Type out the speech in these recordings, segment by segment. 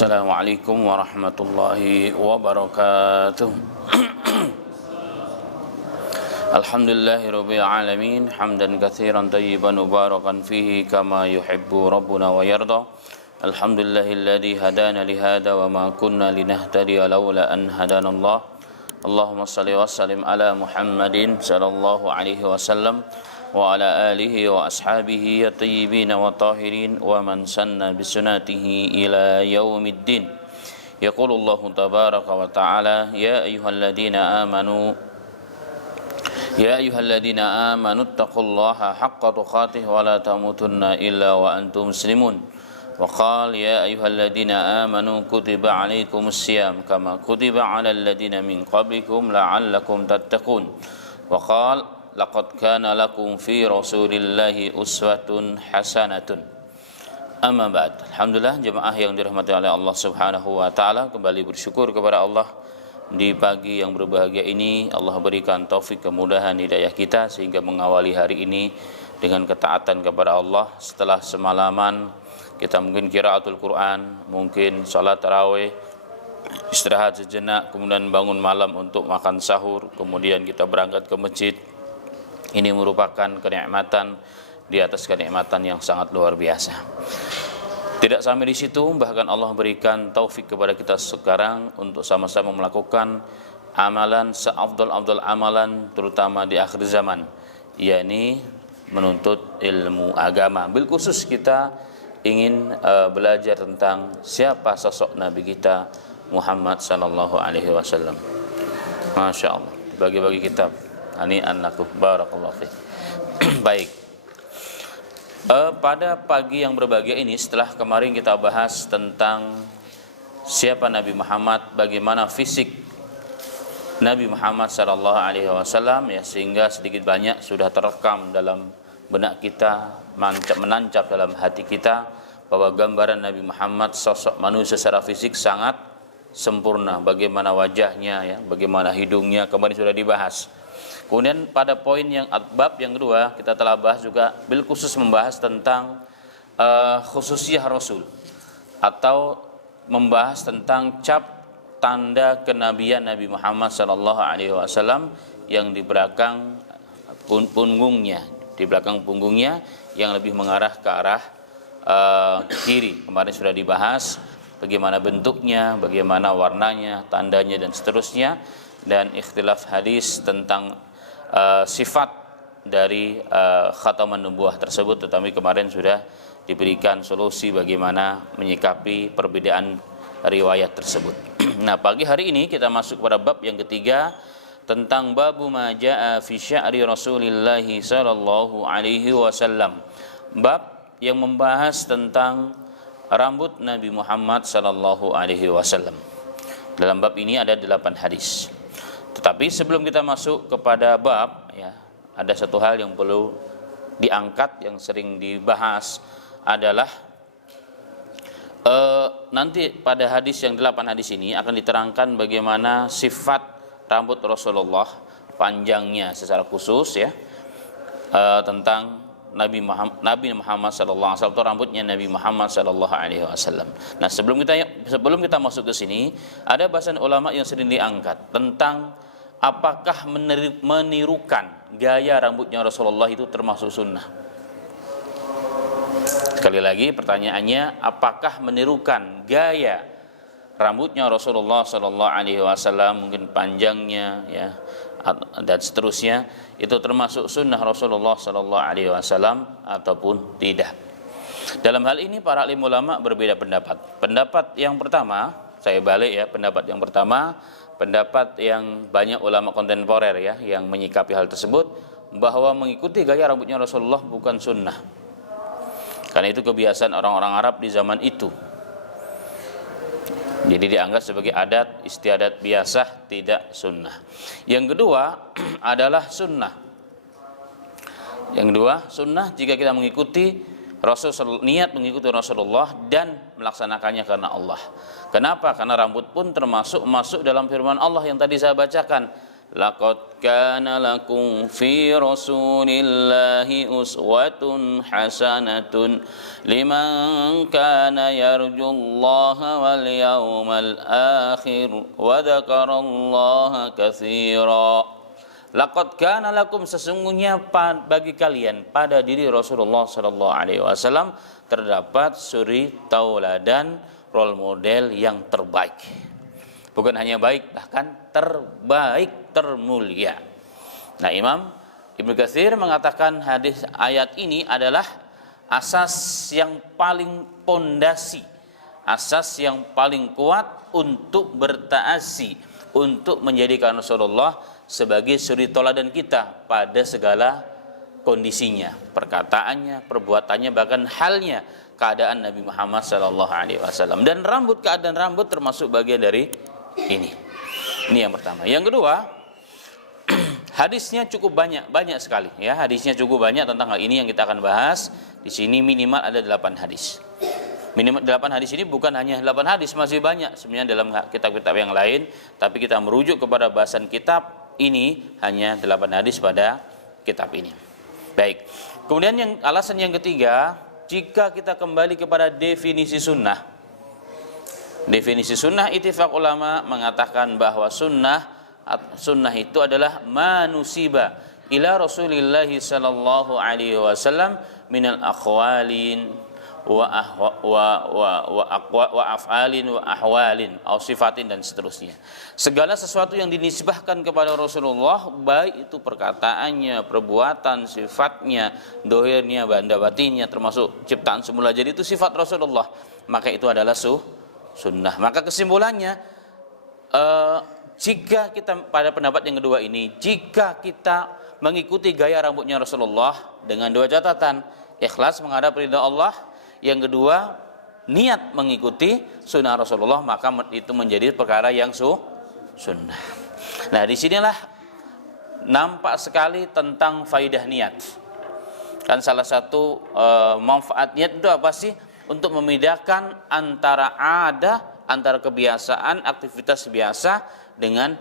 Assalamualaikum warahmatullahi wabarakatuh. Alhamdulillahirabbil alamin hamdan katsiran tayyiban mubarakan fihi kama yuhibbu rabbuna wa yarda. Alhamdulillahilladzi hadana li hada wa ma kunna linahtadiya laula an hadanallah. Allahumma shalli wa sallim ala Muhammadin sallallahu alaihi wasallam wa ala alihi wa ashabihi at-tayyibin wa tahirin wa man sanna bisunatihi ila yaumiddin. Yaqulu Allah tabaraka wa ta'ala ya ayyuhalladzina amanu taqullaha haqqa tuqatih wa la tamutunna illa wa antum muslimun. Wa qala ya ayyuhalladzina amanu kutiba alaikumus siyam kama kutiba alal ladzina min qablikum la'allakum tattaqun. Wa qala laqad kana lakum fi rasulillahi uswatun hasanatun. Amma ba'd. Alhamdulillah jemaah yang dirahmati oleh Allah Subhanahu wa taala, kembali bersyukur kepada Allah di pagi yang berbahagia ini. Allah berikan taufik, kemudahan, hidayah kita sehingga mengawali hari ini dengan ketaatan kepada Allah. Setelah semalaman kita mungkin qiraatul Quran, mungkin salat tarawih, istirahat sejenak, kemudian bangun malam untuk makan sahur, kemudian kita berangkat ke masjid. Ini merupakan kenikmatan di atas kenikmatan yang sangat luar biasa. Tidak sampai di situ, bahkan Allah berikan taufik kepada kita sekarang untuk sama-sama melakukan amalan seafdal-afdal amalan, terutama di akhir zaman, yakni menuntut ilmu agama. Bil khusus kita ingin belajar tentang siapa sosok Nabi kita Muhammad sallallahu alaihi wasallam. Masya Allah, bagi-bagi kitab. Ani annakum barakallahu fiik. Baik. Pada pagi yang berbahagia ini, setelah kemarin kita bahas tentang siapa Nabi Muhammad, bagaimana fisik Nabi Muhammad sallallahu alaihi wasallam, ya, sehingga sedikit banyak sudah terekam dalam benak kita, menancap dalam hati kita bahwa gambaran Nabi Muhammad, sosok manusia secara fisik sangat sempurna. Bagaimana wajahnya, ya, bagaimana hidungnya, kemarin sudah dibahas. Kemudian pada poin yang bab yang kedua kita telah bahas juga bil khusus membahas tentang khususiyah Rasul, atau membahas tentang cap tanda kenabian Nabi Muhammad sallallahu alaihi wasallam yang di belakang punggungnya, yang lebih mengarah ke arah kiri. Kemarin sudah dibahas bagaimana bentuknya, bagaimana warnanya, tandanya dan seterusnya, dan ikhtilaf hadis tentang sifat dari khataman nubuwah tersebut. Tetapi kemarin sudah diberikan solusi bagaimana menyikapi perbedaan riwayat tersebut. Nah, pagi hari ini kita masuk pada bab yang ketiga tentang babu ma jaa fi sya'ri Rasulillah sallallahu alaihi wasallam. Bab yang membahas tentang rambut Nabi Muhammad sallallahu alaihi wasallam. Dalam bab ini ada 8 hadis. Tetapi sebelum kita masuk kepada bab, ya, ada satu hal yang perlu diangkat yang sering dibahas adalah nanti pada hadis yang 8 hadis ini akan diterangkan bagaimana sifat rambut Rasulullah, panjangnya secara khusus, ya, tentang Nabi Muhammad sallallahu alaihi wasallam, atau rambutnya Nabi Muhammad sallallahu alaihi wasallam. Nah, sebelum kita masuk ke sini, ada bahasan ulama yang sering diangkat tentang apakah menirukan gaya rambutnya Rasulullah itu termasuk sunnah. Sekali lagi pertanyaannya, apakah menirukan gaya rambutnya Rasulullah sallallahu alaihi wasallam, mungkin panjangnya, ya, dan seterusnya, itu termasuk sunnah Rasulullah sallallahu alaihi wasallam ataupun tidak. Dalam hal ini para alim ulama berbeda pendapat. Pendapat yang pertama, saya balik, ya, pendapat yang banyak ulama kontemporer, ya, yang menyikapi hal tersebut, bahwa mengikuti gaya rambutnya Rasulullah bukan sunnah, karena itu kebiasaan orang-orang Arab di zaman itu. Jadi dianggap sebagai adat istiadat biasa, tidak sunnah. Yang kedua adalah sunnah. Jika kita mengikuti niat mengikuti Rasulullah dan melaksanakannya karena Allah. Kenapa? Karena rambut pun masuk dalam firman Allah yang tadi saya bacakan. Laqad kana lakum fi Rasulillahi uswatun hasanatun liman kana yarjullaha wal yawmal akhir wa dzakarallaha katsira. Laqad kana lakum, sesungguhnya bagi kalian pada diri Rasulullah sallallahu alaihi wasallam terdapat suri tauladan, role model yang terbaik. Bukan hanya baik, bahkan terbaik, termulia. Nah, Imam Ibnu Katsir mengatakan hadis ayat ini adalah asas yang paling pondasi, asas yang paling kuat untuk bertaasi, untuk menjadikan Rasulullah sebagai suri tauladan kita pada segala kondisinya, perkataannya, perbuatannya, bahkan halnya, keadaan Nabi Muhammad SAW. Dan keadaan rambut termasuk bagian dari ini. Ini yang pertama. Yang kedua, hadisnya cukup banyak sekali ya. Hadisnya cukup banyak tentang hal ini yang kita akan bahas. Di sini minimal ada 8 hadis. Minimal 8 hadis ini bukan hanya 8 hadis, masih banyak sebenarnya dalam kitab-kitab yang lain, tapi kita merujuk kepada bahasan kitab ini hanya 8 hadis pada kitab ini. Baik. Kemudian alasan yang ketiga, jika kita kembali kepada definisi sunnah. Definisi sunnah, ittifaq ulama mengatakan bahwa sunnah itu adalah manusiba ila Rasulillah sallallahu alaihi wasallam minal aqwalin wa af'alin wa ahwalin au sifatin dan seterusnya. Segala sesuatu yang dinisbahkan kepada Rasulullah, baik itu perkataannya, perbuatan, sifatnya, dohirnya, banda batinnya, termasuk ciptaan semula jadi itu sifat Rasulullah, maka itu adalah sunnah. Maka kesimpulannya, jika kita pada pendapat yang kedua ini, jika kita mengikuti gaya rambutnya Rasulullah dengan 2 catatan, ikhlas menghadap ridha Allah, yang kedua niat mengikuti sunnah Rasulullah, maka itu menjadi perkara yang sunnah. Nah, disinilah nampak sekali tentang faidah niat. Kan salah satu manfaat niat itu apa sih? Untuk membedakan antara antara kebiasaan, aktivitas biasa dengan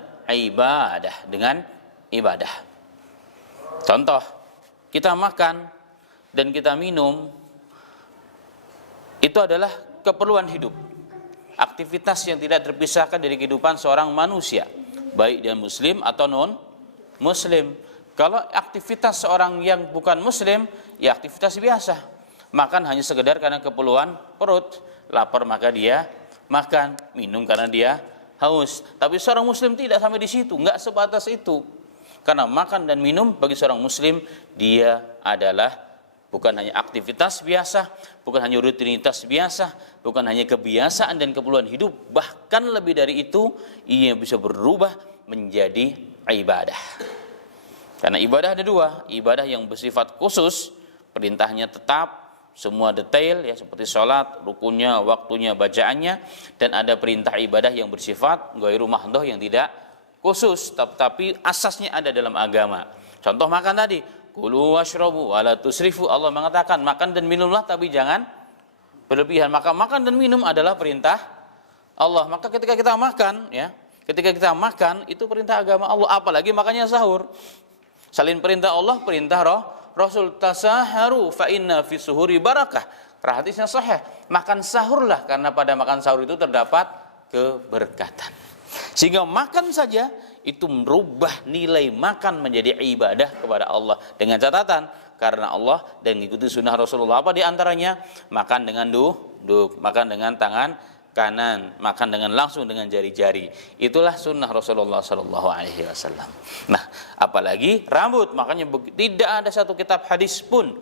ibadah. Contoh, kita makan dan kita minum itu adalah keperluan hidup. Aktivitas yang tidak terpisahkan dari kehidupan seorang manusia, baik dia muslim atau non muslim. Kalau aktivitas seorang yang bukan muslim, ya aktivitas biasa. Makan hanya sekedar karena keperluan perut, lapar maka dia makan, minum karena dia haus. Tapi seorang muslim tidak sampai di situ, enggak sebatas itu. Karena makan dan minum bagi seorang muslim, dia adalah bukan hanya aktivitas biasa, bukan hanya rutinitas biasa, bukan hanya kebiasaan dan keperluan hidup, bahkan lebih dari itu, ia bisa berubah menjadi ibadah. Karena ibadah ada 2, ibadah yang bersifat khusus, perintahnya tetap, semua detail ya, seperti sholat, rukunnya, waktunya, bacaannya, dan ada perintah ibadah yang bersifat ghairu mahdhah yang tidak khusus, tapi asasnya ada dalam agama. Contoh makan tadi, kulu washrabu wala tusrifu, Allah mengatakan makan dan minumlah tapi jangan berlebihan. Maka makan dan minum adalah perintah Allah. Maka ketika kita makan ya, ketika kita makan itu perintah agama Allah, apalagi makannya sahur. Selain perintah Allah, perintah Rasul, tasaharu fa inna fi suhuri barakah. Hadisnya sahih, makan sahurlah karena pada makan sahur itu terdapat keberkatan. Sehingga makan saja itu merubah nilai makan menjadi ibadah kepada Allah, dengan catatan karena Allah dan mengikuti sunnah Rasulullah. Apa di antaranya? Makan dengan duduk, makan dengan tangan kanan, makan dengan langsung dengan jari-jari. Itulah sunnah Rasulullah SAW. Nah, apalagi rambut. Makanya tidak ada satu kitab hadis pun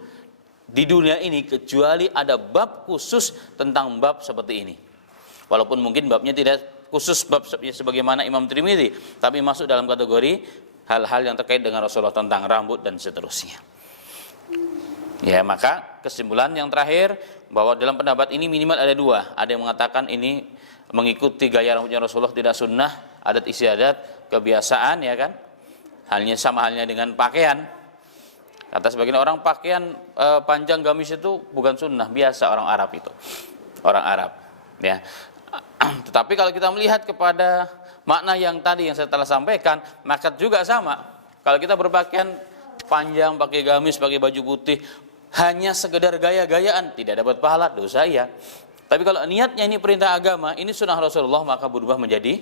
di dunia ini kecuali ada bab khusus tentang bab seperti ini. Walaupun mungkin babnya tidak khusus bab sebagaimana Imam Tirmidzi, tapi masuk dalam kategori hal-hal yang terkait dengan Rasulullah tentang rambut dan seterusnya. Ya, maka kesimpulan yang terakhir bahwa dalam pendapat ini minimal ada 2. Ada yang mengatakan ini mengikuti gaya rambutnya Rasulullah tidak sunnah, adat istiadat, kebiasaan ya kan. Sama halnya dengan pakaian. Kata sebagian orang pakaian panjang gamis itu bukan sunnah, biasa orang Arab itu. Orang Arab ya. Tetapi kalau kita melihat kepada makna yang tadi yang saya telah sampaikan, maka juga sama. Kalau kita berpakaian panjang, pakai gamis, pakai baju putih, hanya sekedar gaya-gayaan, tidak dapat pahala, dosa ya. Tapi kalau niatnya ini perintah agama, ini sunnah Rasulullah, maka berubah menjadi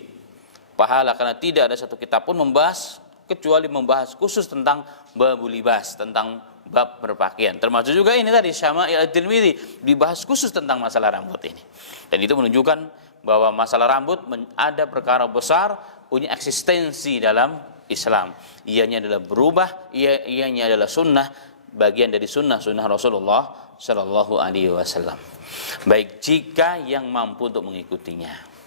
pahala. Karena tidak ada satu kitab pun membahas, kecuali membahas khusus tentang babul libas, tentang bab berpakaian. Termasuk juga ini tadi, Syama'il At-Tirmidzi, dibahas khusus tentang masalah rambut ini. Dan itu menunjukkan bahwa masalah rambut ada perkara besar, punya eksistensi dalam Islam. Ianya adalah berubah, ianya adalah sunnah, bagian dari sunnah Rasulullah Shallallahu Alaihi Wasallam. Baik jika yang mampu untuk mengikutinya.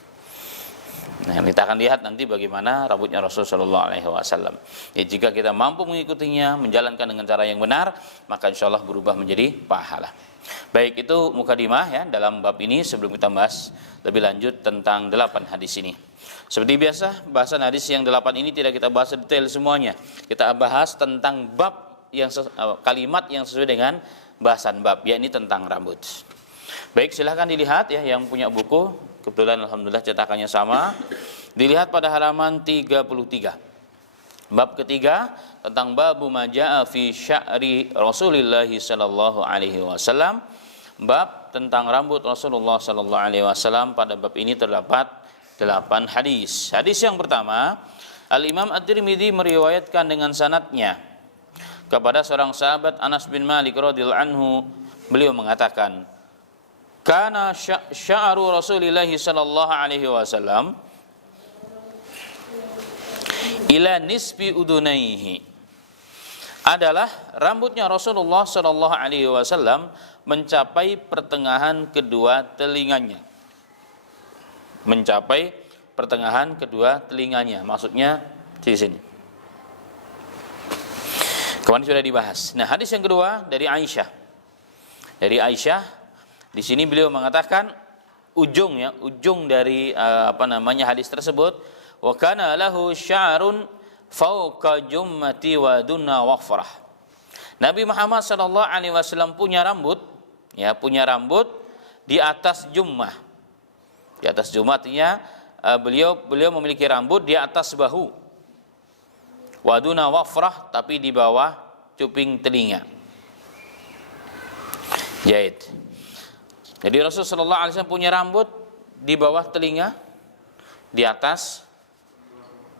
Nah, kita akan lihat nanti bagaimana rambutnya Rasulullah Shallallahu Alaihi Wasallam. Ya, jika kita mampu mengikutinya, menjalankan dengan cara yang benar, maka insya Allah berubah menjadi pahala. Baik, itu mukadimah ya dalam bab ini sebelum kita bahas lebih lanjut tentang 8 hadis ini. Seperti biasa, bahasan hadis yang 8 ini tidak kita bahas detail semuanya. Kita bahas tentang bab yang kalimat yang sesuai dengan bahasan bab, yakni tentang rambut. Baik, silahkan dilihat ya yang punya buku, kebetulan alhamdulillah cetakannya sama. Dilihat pada halaman 33. Bab ketiga tentang babu majaa fi sya'ri Rasulillah sallallahu alaihi wasallam. Bab tentang rambut Rasulullah sallallahu alaihi wasallam. Pada bab ini terdapat 8 hadis. Hadis yang pertama, Al-Imam At-Tirmidzi meriwayatkan dengan sanadnya kepada seorang sahabat Anas bin Malik radhiyallahu anhu, beliau mengatakan, kana sya'ru Rasulillah sallallahu alaihi wasallam ila nisbi udunaihi. Adalah rambutnya Rasulullah sallallahu alaihi wasallam mencapai pertengahan kedua telinganya. Mencapai pertengahan kedua telinganya, maksudnya di sini. Kemarin sudah dibahas. Nah, hadis yang kedua dari Aisyah. Dari Aisyah, di sini beliau mengatakan ujung dari hadis tersebut, wa kana lahu sya'run fawqa jummati wa dunna waqfarah. Nabi Muhammad sallallahu alaihi wasallam punya rambut di atas jummah. Di atas jummah artinya beliau memiliki rambut di atas bahu. Wa dunna waqfarah, tapi di bawah cuping telinga. Jahit. Jadi Rasulullah sallallahu alaihi wasallam punya rambut di bawah telinga, di atas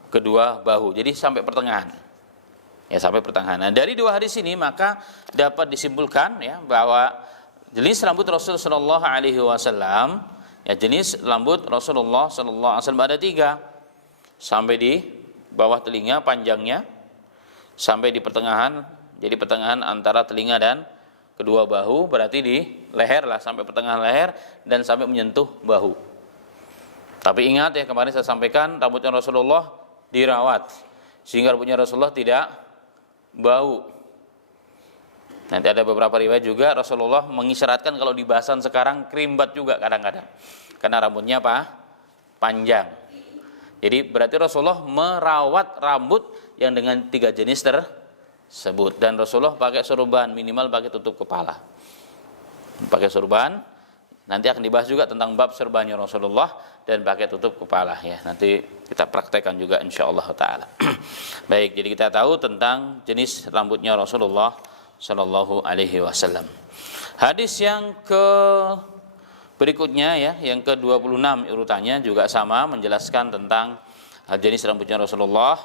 kedua bahu. Jadi sampai pertengahan. Ya, sampai pertengahan. Nah, dari dua hadis ini maka dapat disimpulkan ya bahwa jenis rambut Rasulullah sallallahu alaihi wasallam, ya jenis rambut Rasulullah sallallahu alaihi wasallam ada 3. Sampai di bawah telinga panjangnya, sampai di pertengahan. Jadi pertengahan antara telinga dan kedua bahu, berarti di leher lah, sampai pertengahan leher dan sampai menyentuh bahu. Tapi ingat ya, kemarin saya sampaikan rambutnya Rasulullah dirawat sehingga rambutnya Rasulullah tidak bau. Nanti ada beberapa riwayat juga Rasulullah mengisyaratkan kalau di bahasan sekarang krimbat juga kadang-kadang, karena rambutnya panjang. Jadi berarti Rasulullah merawat rambut yang dengan 3 jenis tersebut. Dan Rasulullah pakai sorban, minimal pakai tutup kepala. Pakai sorban. Nanti akan dibahas juga tentang bab sorbannya Rasulullah dan pakai tutup kepala ya. Nanti kita praktekkan juga insyaallah taala. Baik, jadi kita tahu tentang jenis rambutnya Rasulullah sallallahu alaihi wasallam. Hadis yang berikutnya ya, yang ke-26 urutannya juga sama, menjelaskan tentang jenis rambutnya Rasulullah.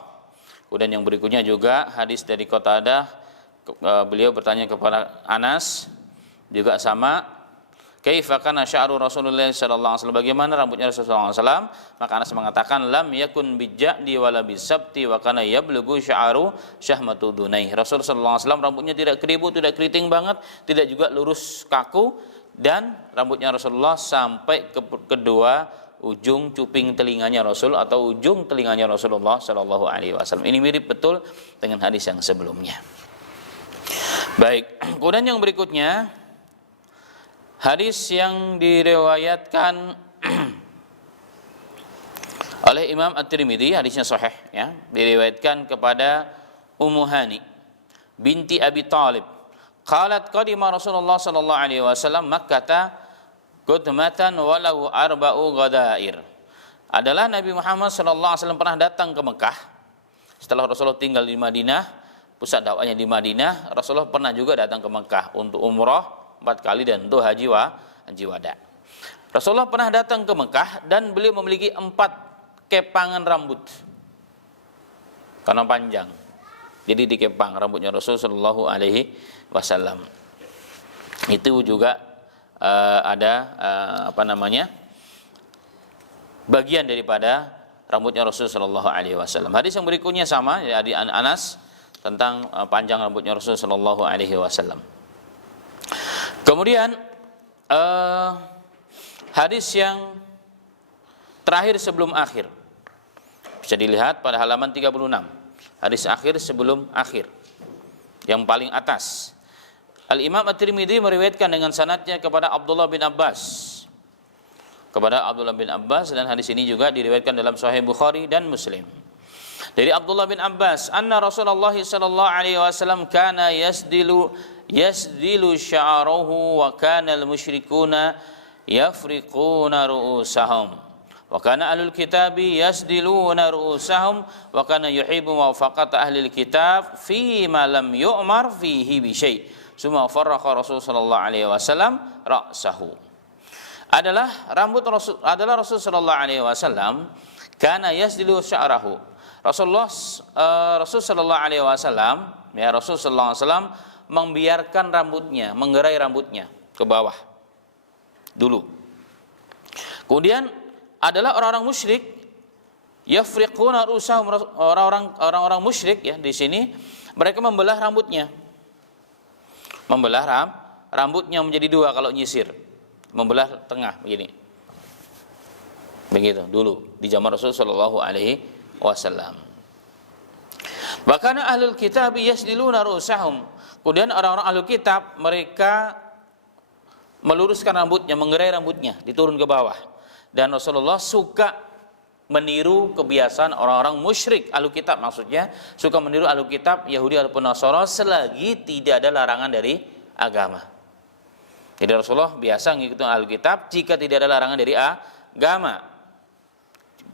Kemudian yang berikutnya juga hadis dari Qatadah, beliau bertanya kepada Anas, juga sama, kaifa kana sya'ru Rasulullah sallallahu alaihi wasallam, bagaimana rambutnya Rasulullah sallallahu alaihi wasallam? Maka Anas mengatakan, lam yakun bija'di wala bisabti wa kana yablughu sya'ru syahmatu dunai. Rasulullah sallallahu alaihi wasallam rambutnya tidak keribu, tidak keriting banget, tidak juga lurus kaku, dan rambutnya Rasulullah sampai ke kedua ujung cuping telinganya Rasul atau ujung telinganya Rasulullah sallallahu alaihi wasallam. Ini mirip betul dengan hadis yang sebelumnya. Baik, kemudian yang berikutnya hadis yang diriwayatkan oleh Imam At-Tirmidzi, hadisnya sahih ya, diriwayatkan kepada Ummu Hani binti Abi Thalib. Qalat qadima Rasulullah sallallahu alaihi wasallam Makkah qudmatan walau arba'u ghadair. adalah Nabi Muhammad SAW pernah datang ke Mekah setelah Rasulullah tinggal di Madinah, pusat dakwahnya di Madinah. Rasulullah pernah juga datang ke Mekah untuk umroh 4 kali dan untuk haji wada. Rasulullah pernah datang ke Mekah dan beliau memiliki 4 kepangan rambut karena panjang. Jadi dikepang rambutnya Rasulullah Shallallahu Alaihi Wasallam. Itu juga ada bagian daripada rambutnya Rasulullah Shallallahu Alaihi Wasallam. Hadis yang berikutnya sama, dari Anas tentang panjang rambutnya Rasulullah Shallallahu Alaihi Wasallam. Kemudian hadis yang terakhir sebelum akhir bisa dilihat pada halaman 36. Hadis akhir sebelum akhir, yang paling atas. Al-Imam At-Tirmidzi meriwayatkan dengan sanadnya kepada Abdullah bin Abbas. Dan hadis ini juga diriwayatkan dalam Sahih Bukhari dan Muslim. Dari Abdullah bin Abbas, anna Rasulullah sallallahu alaihi wasallam kana yasdilu sya'rahu wa kana al-musyrikuna yafriquna ru'usahum. Wa kana ahlul kitabi yasdiluna ru'usahum wa kana yuhibbu muwafaqata ahlil kitab fi ma lam yu'mar fihi bi syai'. Summa farraqa Rasul sallallahu alaihi wasallam ra'sahu. Adalah Rasul sallallahu alaihi wasallam kana yasdilu sya'rahu. Rasul sallallahu alaihi wasallam membiarkan rambutnya, menggerai rambutnya ke bawah dulu. Kemudian adalah orang-orang musyrik yafriquna rusahum, orang-orang musyrik ya di sini mereka membelah rambutnya. Rambutnya menjadi 2 kalau nyisir. Membelah tengah begini. Begitu dulu di zaman Rasul sallallahu alaihi wasallam. Bahkan ahlul kitab yasdiluna rusahum. Kemudian orang-orang ahlul kitab mereka meluruskan rambutnya, menggerai rambutnya, diturun ke bawah. Dan Rasulullah suka meniru kebiasaan orang-orang musyrik, ahlu kitab maksudnya, suka meniru ahlu kitab Yahudi ataupun Nasara selagi tidak ada larangan dari agama. Jadi Rasulullah biasa mengikuti ahlu kitab jika tidak ada larangan dari agama.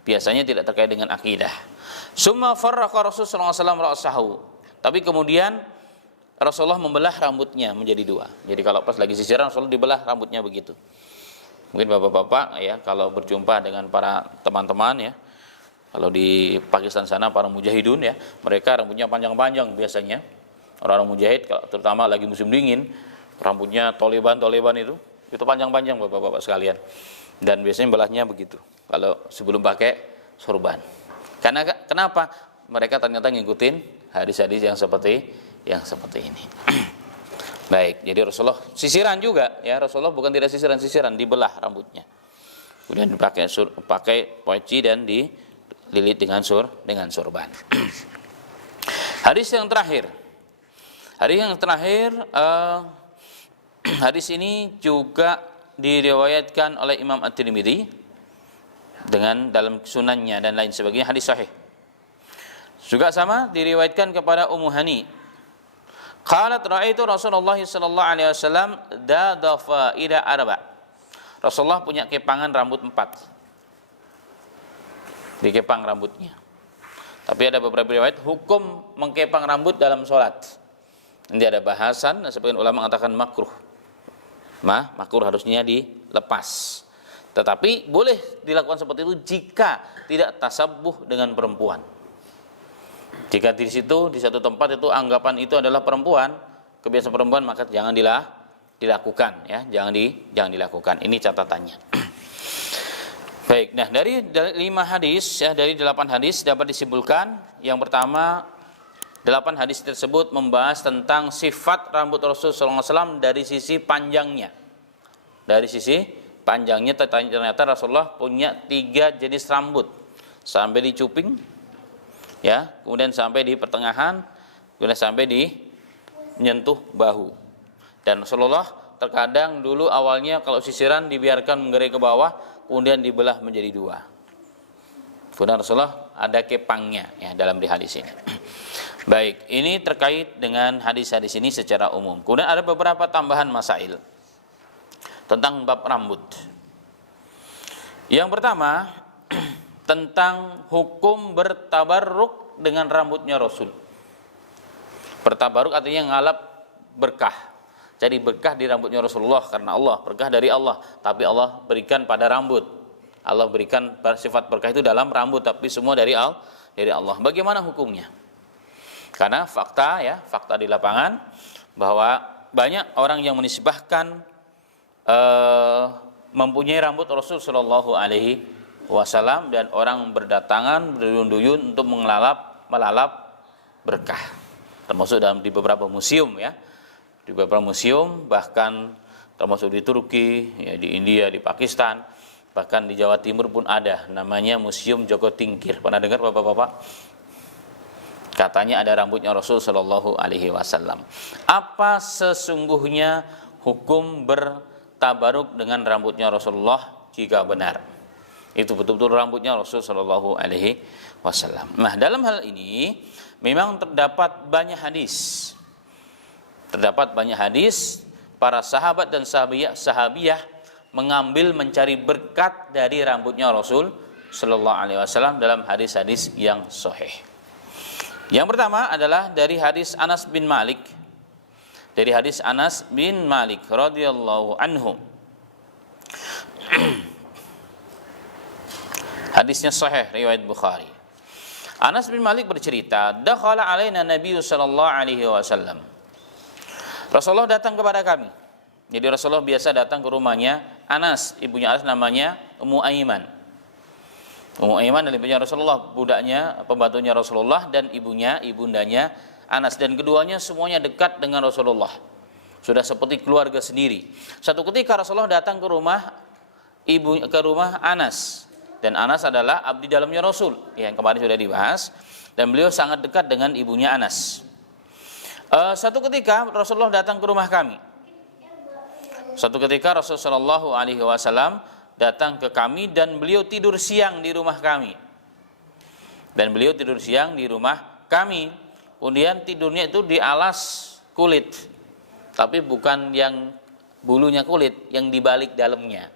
Biasanya tidak terkait dengan akidah. Summa farraqa Rasulullah SAW ra'sahu. Tapi kemudian Rasulullah membelah rambutnya menjadi 2. Jadi kalau pas lagi sisiran Rasulullah dibelah rambutnya begitu. Mungkin bapak-bapak ya kalau berjumpa dengan para teman-teman ya, kalau di Pakistan sana para mujahidun ya, mereka rambutnya panjang-panjang biasanya. Orang-orang mujahid terutama lagi musim dingin, rambutnya toleban itu panjang-panjang bapak-bapak sekalian. Dan biasanya belahnya begitu kalau sebelum pakai sorban. Karena kenapa? Mereka ternyata ngikutin hadis-hadis yang seperti ini. Baik, jadi Rasulullah sisiran juga ya, Rasulullah bukan tidak sisiran, dibelah rambutnya. Kemudian pakai poci dan dililit dengan sorban. Hadis yang terakhir. Hadis ini juga diriwayatkan oleh Imam At-Tirmidzi dengan dalam sunannya dan lain sebagainya, hadis sahih. Juga sama diriwayatkan kepada Ummu Hani. Qalat ra'aitu Rasulullah sallallahu alaihi wasallam dadafa ila arba. Rasulullah punya kepangan rambut 4. Dikepang rambutnya. Tapi ada beberapa riwayat hukum mengkepang rambut dalam sholat. Nanti ada bahasan, sebagian ulama mengatakan makruh. Makruh harusnya dilepas. Tetapi boleh dilakukan seperti itu jika tidak tasabbuh dengan perempuan. Jika di satu tempat itu anggapan itu adalah perempuan, kebiasaan perempuan, maka jangan dilakukan ya, jangan dilakukan. Ini catatannya. Baik, nah dari 5 hadis ya, dari 8 hadis dapat disimpulkan yang pertama, 8 hadis tersebut membahas tentang sifat rambut Rasulullah SAW dari sisi panjangnya. Dari sisi panjangnya ternyata Rasulullah punya 3 jenis rambut, sampai di cuping ya, kemudian sampai di pertengahan, kemudian sampai di menyentuh bahu. Dan Rasulullah terkadang dulu awalnya kalau sisiran dibiarkan menggerai ke bawah, kemudian dibelah menjadi 2. Kemudian Rasulullah ada kepangnya ya dalam di hadis ini. Baik, ini terkait dengan hadis-hadis ini secara umum. Kemudian ada beberapa tambahan masail tentang bab rambut. Yang pertama, tentang hukum bertabarruk dengan rambutnya Rasul. Bertabarruk artinya ngalap berkah. Jadi berkah di rambutnya Rasulullah karena Allah, berkah dari Allah, tapi Allah berikan pada rambut. Allah berikan sifat berkah itu dalam rambut, tapi semua dari Allah. Bagaimana hukumnya? Karena fakta di lapangan bahwa banyak orang yang menisbahkan mempunyai rambut Rasul Shallallahu Alaihi Wasallam, dan orang berdatangan berduyun-duyun untuk melalap berkah, termasuk di beberapa museum ya, di beberapa museum, bahkan termasuk di Turki, ya, di India, di Pakistan, bahkan di Jawa Timur pun ada, namanya Museum Joko Tingkir. Pernah dengar bapak-bapak? Katanya ada rambutnya Rasul Shallallahu Alaihi Wasallam. Apa sesungguhnya hukum bertabaruk dengan rambutnya Rasulullah jika benar? Itu betul-betul rambutnya Rasul Shallallahu Alaihi Wasallam. Nah, dalam hal ini memang terdapat banyak hadis. Terdapat banyak hadis para sahabat dan sahabiyah mengambil mencari berkat dari rambutnya Rasul Shallallahu Alaihi Wasallam dalam hadis-hadis yang sahih. Yang pertama adalah dari hadis Anas bin Malik. Dari hadis Anas bin Malik radhiyallahu anhu. Hadisnya sahih riwayat Bukhari. Anas bin Malik bercerita, dakhala alaina Nabi sallallahu alaihi wasallam. Rasulullah datang kepada kami. Jadi Rasulullah biasa datang ke rumahnya Anas, ibunya Anas namanya Ummu Aiman. Ummu Aiman adalah ibunya Rasulullah, budaknya, pembantunya Rasulullah, dan ibundanya Anas, dan keduanya semuanya dekat dengan Rasulullah. Sudah seperti keluarga sendiri. Satu ketika Rasulullah datang ke rumah Anas, dan Anas adalah abdi dalamnya Rasul, yang kemarin sudah dibahas, dan beliau sangat dekat dengan ibunya Anas. Satu ketika Rasulullah datang ke rumah kami. Satu ketika Rasulullah Shallallahu Alaihi Wasallam datang ke kami, dan beliau tidur siang di rumah kami. Kemudian tidurnya itu di alas kulit, tapi bukan yang bulunya kulit, yang dibalik dalamnya.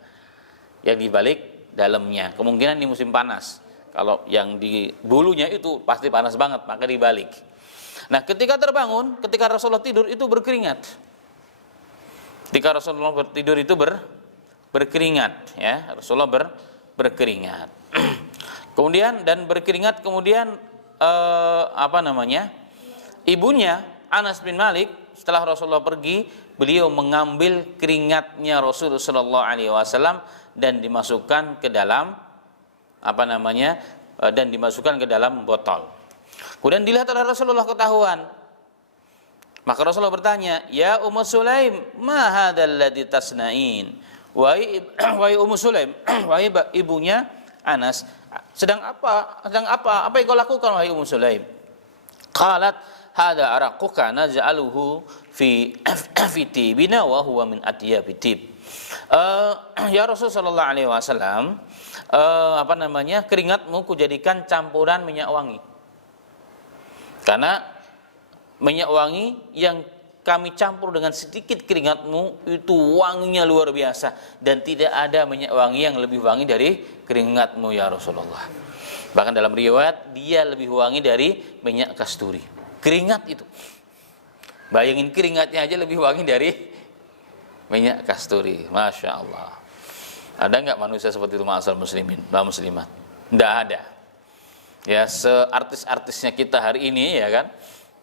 Kemungkinan di musim panas. Kalau yang di bulunya itu pasti panas banget, maka dibalik. Nah, ketika Rasulullah tidur itu berkeringat. Ketika Rasulullah tidur itu berkeringat, ya, Rasulullah berkeringat. Kemudian ibunya Anas bin Malik setelah Rasulullah pergi, beliau mengambil keringatnya Rasulullah sallallahu alaihi wasallam dan dimasukkan ke dalam botol. Kemudian dilihat oleh Rasulullah, ketahuan. Maka Rasulullah bertanya, "Ya Ummu Sulaim, ma hadzal ladzi tasna'in?" Wahai Ummu Sulaim, wahai ibunya Anas, sedang apa yang kau lakukan wahai Ummu Sulaim? Qalat, "Hadza araquka naj'aluhu fi tibina wa huwa min atyabi tib." Ya Rasul sallallahu alaihi wasallam, keringatmu kujadikan campuran minyak wangi. Karena minyak wangi yang kami campur dengan sedikit keringatmu itu wanginya luar biasa, dan tidak ada minyak wangi yang lebih wangi dari keringatmu ya Rasulullah. Bahkan dalam riwayat dia lebih wangi dari minyak kasturi. Keringat itu, bayangin keringatnya aja lebih wangi dari minyak kasturi. Masya Allah. Ada nggak manusia seperti itu ma'asal muslimin, muslimat? Nggak ada. Ya, seartis-artisnya kita hari ini, ya kan,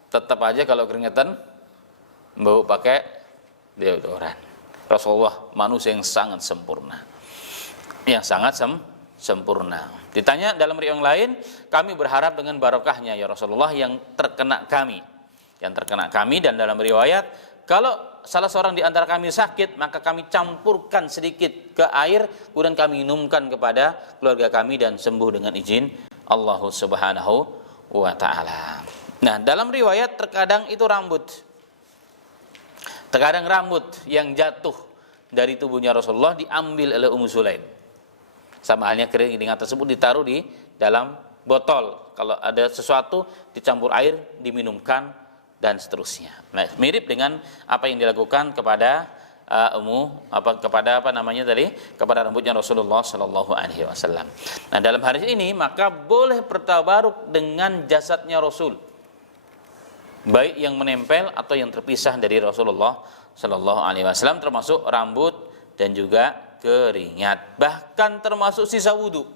tetap aja kalau keringetan bau pakai deodoran. Rasulullah manusia yang sangat sempurna, sempurna. Ditanya dalam riwayat yang lain, kami berharap dengan barokahnya ya Rasulullah yang terkena kami, dan dalam riwayat kalau salah seorang di antara kami sakit, maka kami campurkan sedikit ke air, kemudian kami minumkan kepada keluarga kami dan sembuh dengan izin Allah Subhanahu wa ta'ala. Nah, dalam riwayat terkadang itu rambut yang jatuh dari tubuhnya Rasulullah diambil oleh Ummu Sulaim. Sama halnya keringat tersebut ditaruh di dalam botol. Kalau ada sesuatu dicampur air, diminumkan, dan seterusnya. Nah, mirip dengan apa yang dilakukan kepada kepada rambutnya Rasulullah sallallahu alaihi wasallam. Nah, dalam hadis ini maka boleh bertabaruk dengan jasadnya Rasul, baik yang menempel atau yang terpisah dari Rasulullah sallallahu alaihi wasallam, termasuk rambut dan juga keringat, bahkan termasuk sisa wudu.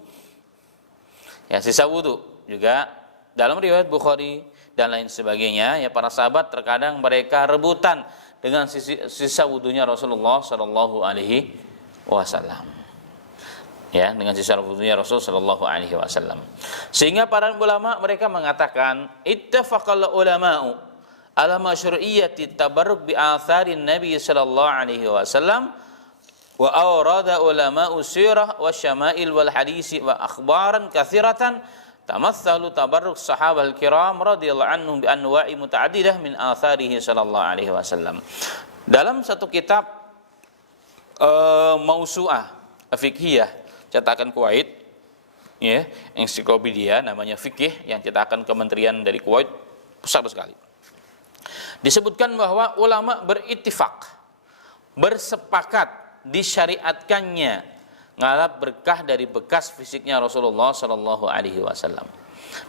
Ya, sisa wudu juga dalam riwayat Bukhari dan lain sebagainya, ya, para sahabat terkadang mereka rebutan dengan sisa wudunya Rasulullah sallallahu alaihi wasallam. Ya, dengan sisa wudunya Rasul sallallahu alaihi wasallam. Sehingga para ulama mereka mengatakan ittafaqal ulama'u ala masyru'iyyati tabarruk bi atharin Nabi sallallahu alaihi wasallam wa awrada ulama'u sirah wa syama'il wal hadisi wa akhbaran katsiratan tamatsalu tabarruk sahabal kiram radhiyallahu anhum bi anwa'i muta'addidah min atharihi sallallahu alaihi wasallam. Dalam satu kitab mausu'ah fiqhiyah cetakan Kuwait, ya, ensiklopedia namanya Fikih yang cetakan Kementerian dari Kuwait, besar sekali. Disebutkan bahwa ulama berittifaq, bersepakat disyariatkannya ngalap berkah dari bekas fisiknya Rasulullah sallallahu alaihi wasallam.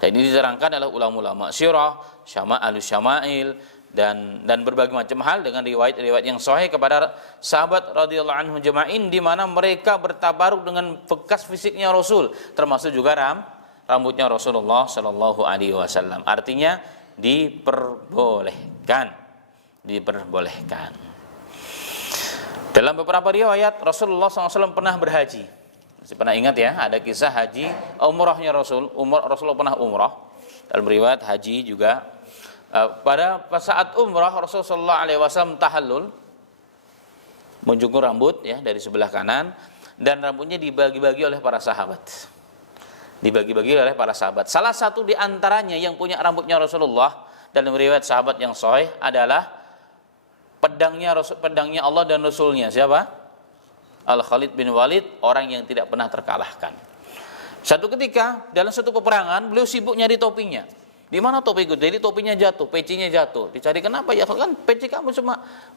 Dan ini diterangkan oleh ulama-ulama sirah, syama'il dan berbagai macam hal dengan riwayat-riwayat yang sahih kepada sahabat radhiyallahu anhum jema'in, di mana mereka bertabaruk dengan bekas fisiknya Rasul, termasuk juga rambutnya Rasulullah sallallahu alaihi wasallam. Artinya diperbolehkan. Dalam beberapa riwayat Rasulullah SAW pernah berhaji. Masih pernah ingat ya, ada kisah haji umrahnya Rasul. Rasulullah pernah umrah. Dalam riwayat haji juga pada saat umrah Rasulullah SAW tahallul, menjungkur rambut ya dari sebelah kanan, dan rambutnya dibagi-bagi oleh para sahabat. Salah satu di antaranya yang punya rambutnya Rasulullah dalam riwayat sahabat yang sahih adalah pedangnya Allah dan Rasulnya. Siapa? Al-Khalid bin Walid, orang yang tidak pernah terkalahkan. Satu ketika dalam satu peperangan beliau sibuk nyari topinya. Di mana topiku? Jadi topinya jatuh, pecinya jatuh. Dicari, kenapa ya? Kan peci kamu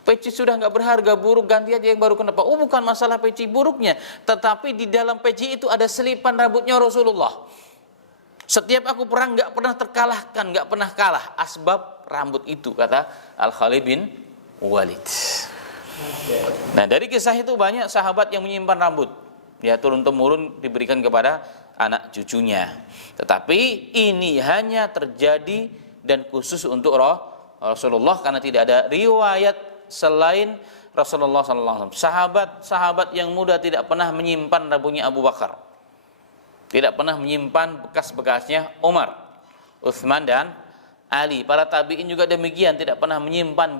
peci sudah nggak berharga, buruk, ganti aja yang baru. Kenapa? Oh, bukan masalah peci buruknya, tetapi di dalam peci itu ada selipan rambutnya Rasulullah. Setiap aku perang nggak pernah terkalahkan, nggak pernah kalah. Asbab rambut itu, kata Al-Khalid bin Walid. Nah, dari kisah itu banyak sahabat yang menyimpan rambut, ya, turun-temurun diberikan kepada anak cucunya. Tetapi ini hanya terjadi dan khusus untuk Rasulullah, karena tidak ada riwayat selain Rasulullah SAW. Sahabat yang muda tidak pernah menyimpan rambutnya Abu Bakar, tidak pernah menyimpan bekas-bekasnya Umar, Utsman dan Ali. Para tabi'in juga demikian, tidak pernah menyimpan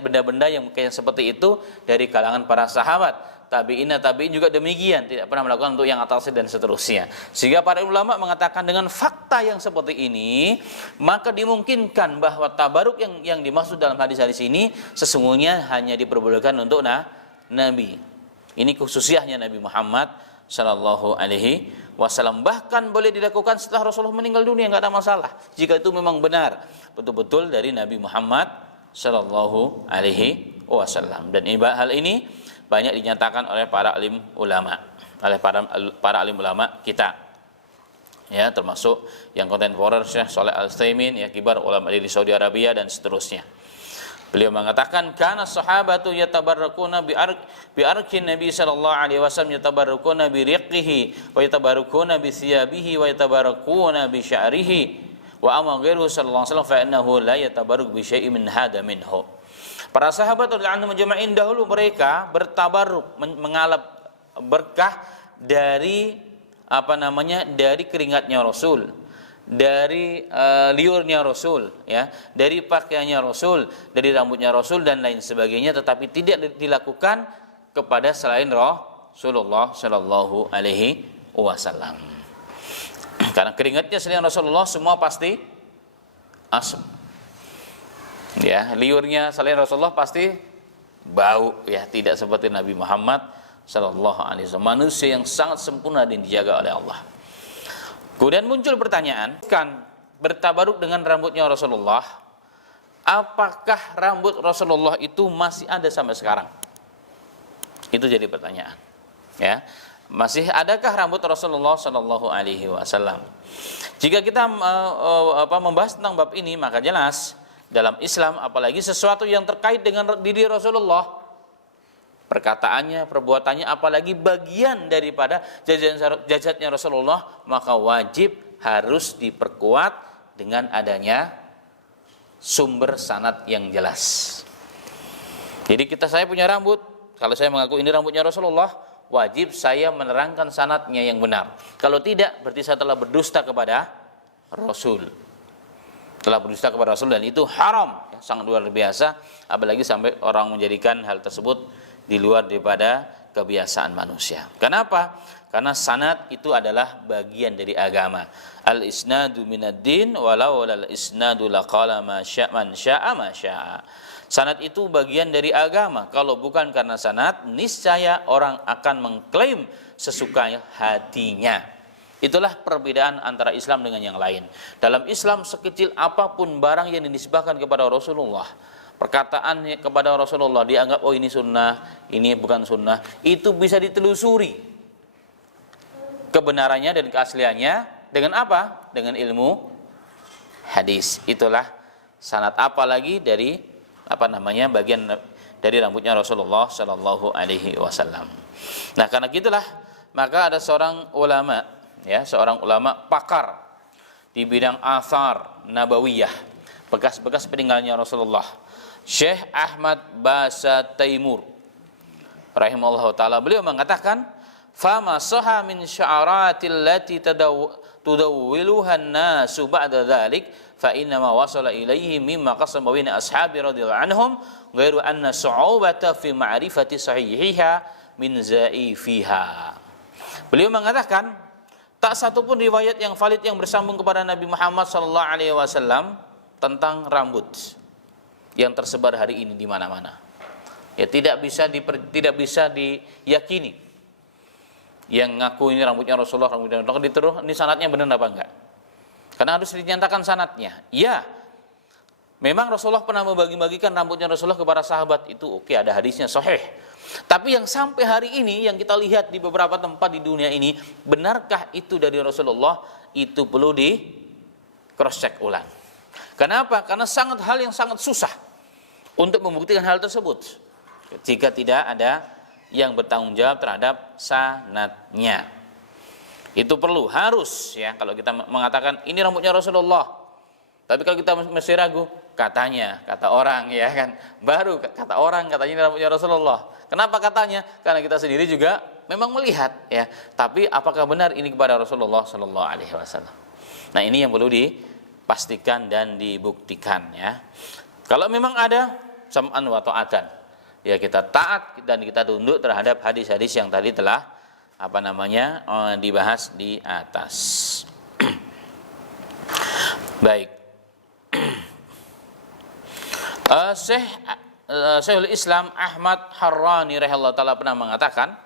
benda-benda yang kayak seperti itu dari kalangan para sahabat. Tabi'in juga demikian, tidak pernah melakukan untuk yang atasnya dan seterusnya. Sehingga para ulama mengatakan dengan fakta yang seperti ini, maka dimungkinkan bahwa tabaruk yang dimaksud dalam hadis-hadis ini sesungguhnya hanya diperbolehkan untuk Nabi. Ini khususiyahnya Nabi Muhammad sallallahu alaihi wasallam. Bahkan boleh dilakukan setelah Rasulullah meninggal dunia, nggak ada masalah jika itu memang benar betul-betul dari Nabi Muhammad sallallahu alaihi wasallam. Dan hal ini banyak dinyatakan oleh para alim ulama, para alim ulama kita, ya, termasuk yang kontemporer Syekh Shalih Al-Utsaimin, ya, kibar ulama di Saudi Arabia dan seterusnya. Beliau mengatakan kana sahabatu yatabarrakuna bi arkin Nabi sallallahu alaihi wasallam, yatabarrakuna bi riqihi wa yatabarrakuna bi thiyabihi wa yatabarrakuna bi sya'rihi wa amma ghairuhu sallallahu alaihi wasallam fa innahu la yatabarrak bi syai'in min hada minhu. Para sahabat radhiyallahu anhum jema'in dahulu mereka bertabarruk, mengalap berkah dari dari keringatnya Rasul, dari liurnya Rasul, ya, dari pakaiannya Rasul, dari rambutnya Rasul dan lain sebagainya, tetapi tidak dilakukan kepada selain Rasulullah sallallahu alaihi wasallam. Karena keringatnya selain Rasulullah semua pasti asam. Ya, liurnya selain Rasulullah pasti bau, ya, tidak seperti Nabi Muhammad sallallahu alaihi wasallam, manusia yang sangat sempurna dan dijaga oleh Allah. Kemudian muncul pertanyaan, kan bertabaruk dengan rambutnya Rasulullah, apakah rambut Rasulullah itu masih ada sampai sekarang? Itu jadi pertanyaan. Ya, masih adakah rambut Rasulullah Shallallahu Alaihi Wasallam? Jika kita membahas tentang bab ini, maka jelas dalam Islam, apalagi sesuatu yang terkait dengan diri Rasulullah, perkataannya, perbuatannya, apalagi bagian daripada jasadnya Rasulullah, maka wajib harus diperkuat dengan adanya sumber sanad yang jelas. Jadi saya punya rambut, kalau saya mengaku ini rambutnya Rasulullah, wajib saya menerangkan sanadnya yang benar. Kalau tidak, berarti saya telah berdusta kepada Rasul. Telah berdusta kepada Rasul, dan itu haram, ya, sangat luar biasa, apalagi sampai orang menjadikan hal tersebut di luar daripada kebiasaan manusia. Kenapa? Karena sanad itu adalah bagian dari agama. Al-isnadu minad-din walau lal isnadu laqala ma syaa ma syaa. Sanad itu bagian dari agama. Kalau bukan karena sanad, niscaya orang akan mengklaim sesuka hatinya. Itulah perbedaan antara Islam dengan yang lain. Dalam Islam, sekecil apapun barang yang dinisbahkan kepada Rasulullah, perkataan kepada Rasulullah dianggap, oh ini sunnah, ini bukan sunnah, itu bisa ditelusuri kebenarannya dan keasliannya dengan apa? Dengan ilmu hadis. Itulah sanad, apalagi dari bagian dari rambutnya Rasulullah Shallallahu Alaihi Wasallam. Nah, karena gitulah maka ada seorang ulama, ya, seorang ulama pakar di bidang athar nabawiyah, bekas-bekas peninggalnya Rasulullah, Syekh Ahmad Basa Taimur rahimahullah taala. Beliau mengatakan, fama saha min sya'aratil lati tudawwiluha an-nasu ba'da dzalik fa inna ma wasala ilaihi mimma qasama baina ashabi radhiyallahu anhum ghairu anna su'ubata fi ma'rifati sahihiha min zaifiha. Beliau mengatakan, tak satu pun riwayat yang valid yang bersambung kepada Nabi Muhammad sallallahu alaihi wasallam tentang rambut yang tersebar hari ini di mana-mana. Ya, tidak bisa diyakini. Yang ngaku ini rambutnya Rasulullah, ini sanadnya benar apa enggak? Karena harus dinyatakan sanadnya. Ya, memang Rasulullah pernah membagi-bagikan rambutnya Rasulullah kepada sahabat, itu oke, ada hadisnya sahih. Tapi yang sampai hari ini yang kita lihat di beberapa tempat di dunia ini, benarkah itu dari Rasulullah? Itu perlu di cross check ulang. Kenapa? Karena hal yang sangat susah untuk membuktikan hal tersebut jika tidak ada yang bertanggung jawab terhadap sanadnya. Itu harus, ya, kalau kita mengatakan ini rambutnya Rasulullah. Tapi kalau kita masih ragu, kata orang, ya kan, baru kata orang katanya ini rambutnya Rasulullah. Kenapa katanya? Karena kita sendiri juga memang melihat, ya. Tapi apakah benar ini kepada Rasulullah Sallallahu Alaihi Wasallam? Nah, ini yang perlu dipastikan dan dibuktikan, ya. Kalau memang ada sam'an wa ta'atan, ya, kita taat dan kita tunduk terhadap hadis-hadis yang tadi telah dibahas di atas. Baik. Syekhul Islam Ahmad Harrani rahimahullah taala pernah mengatakan,